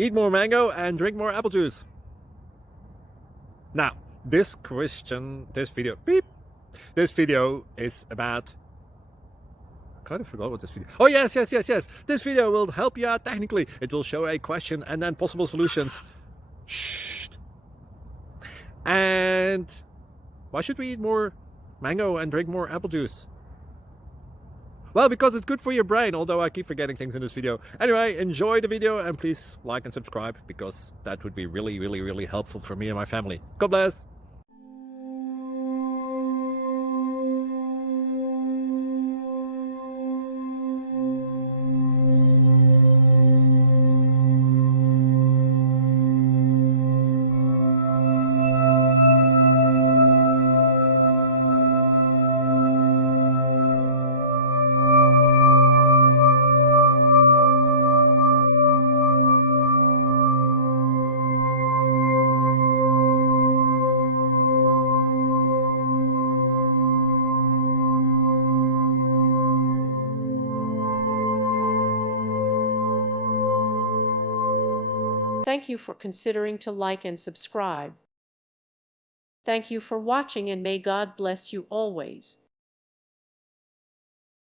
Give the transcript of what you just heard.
Eat more mango and drink more apple juice. Now, this video is about, I kind of forgot what this video. Oh, yes. This video will help you out technically. It will show a question and then possible solutions. Shh. And why should we eat more mango and drink more apple juice? Well, because it's good for your brain, although I keep forgetting things in this video. Anyway, enjoy the video and please like and subscribe, because that would be really helpful for me and my family. God bless! Thank you for considering to like and subscribe. Thank you for watching, and may God bless you always.